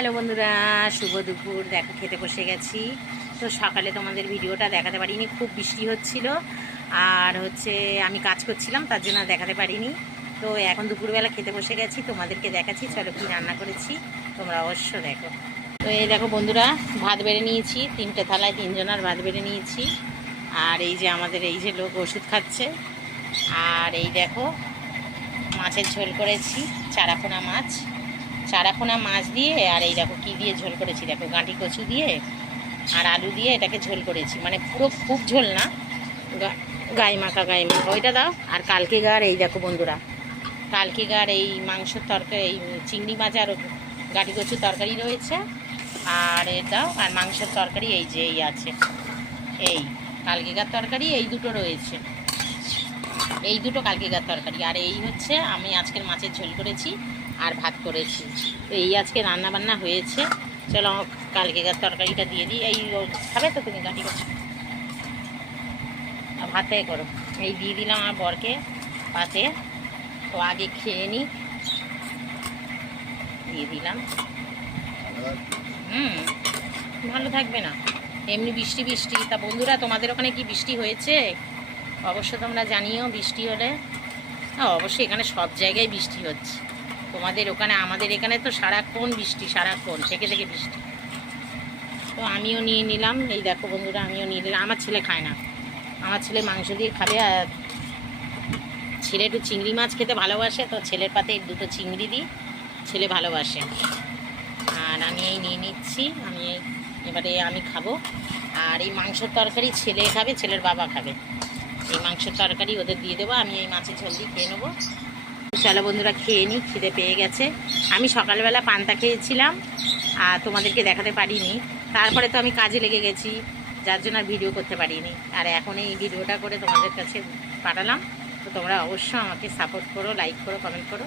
Hello বন্ধুরা, শুভ দুপুর। দেখো খেতে বসে গেছি। তো সকালে তোমাদের ভিডিওটা দেখাতে পারিনি, খুব বৃষ্টি হচ্ছিল আর আমি কাজ করছিলাম, তার জন্য দেখাতে পারিনি। তো এখন দুপুরবেলা খেতে বসে গেছি, তোমাদেরকে দেখাচ্ছি। চলো কি রান্না করেছি তোমরা অবশ্য দেখো। তো এই দেখো বন্ধুরা, ভাত বেড়ে নিয়েছি, 3টে থালায় 3জনার ভাত বেড়ে নিয়েছি। আর এই যে আমাদের এই যে লোক ওষুধ খাচ্ছে। আর এই দেখো মাছের ঝোল করেছি, চারাপোনা মাছ দিয়ে। আর এই দেখো কী দিয়ে ঝোল করেছি, দেখো গাঁটি কচু দিয়ে আর আলু দিয়ে এটাকে ঝোল করেছি, মানে পুরো খুব ঝোল না, গায়ে মাখা ওইটা দাও। আর কালকেকার এই দেখো বন্ধুরা, কালকেকার এই মাংসের তরকারি, এই চিংড়ি মাছ আর গাঁটি কচুর তরকারি রয়েছে। আর এ দাও, আর মাংসের তরকারি এই যে এই আছে, এই কালকেকার তরকারি এই দুটো রয়েছে, এই দুটো কালকেকার তরকারি। আর এই আমি আজকের মাছের ঝোল করেছি আর ভাত করেছি। তো এই আজকে রান্না বান্না হয়েছে। চলো কালকেকার তরকারিটা দিয়ে দিই। এই খাবে তো তুমি গাঁটি করছো, ভাতে করো। এই দিয়ে দিলাম আমার বরকে পাতে। তো আগে খেয়ে নিই, দিয়ে দিলাম। ভালো থাকবে না, এমনি বৃষ্টি বৃষ্টি। তা বন্ধুরা, তোমাদের ওখানে কি বৃষ্টি হয়েছে অবশ্য তোমরা জানিও। বৃষ্টি হলে অবশ্যই, এখানে সব জায়গায় বৃষ্টি হচ্ছে। তোমাদের ওখানে, আমাদের এখানে তো সারাক্ষণ বৃষ্টি, সারাক্ষণ থেকে থেকে বৃষ্টি। তো আমিও নিয়ে নিলাম, এই দেখো বন্ধুরা, আমিও নিয়ে নিলাম। আমার ছেলে খায় না, আমার ছেলে মাংস দিয়ে খাবে। আর ছেলে একটু চিংড়ি মাছ খেতে ভালোবাসে, তো ছেলের পাতে 2টো চিংড়ি দিই, ছেলে ভালোবাসে। আর আমি এই নিয়ে নিচ্ছি, এবারে আমি খাবো। আর এই মাংসের তরকারি ছেলে খাবে, ছেলের বাবা খাবে। এই মাংসের তরকারি ওদের দিয়ে দেবো, আমি এই মাছের ঝোল দিয়ে খেয়ে নেবো। চলো বন্ধুরা খেয়ে নিই, খিদে পেয়ে গেছে। আমি সকালবেলা পান্তা খেয়েছিলাম আর তোমাদেরকে দেখাতে পারিনি। তারপরে তো আমি কাজে লেগে গেছি, যার জন্য আর ভিডিও করতে পারিনি। আর এখন এই ভিডিওটা করে তোমাদের কাছে পাঠালাম। তো তোমরা অবশ্যই আমাকে সাপোর্ট করো, লাইক করো, কমেন্ট করো।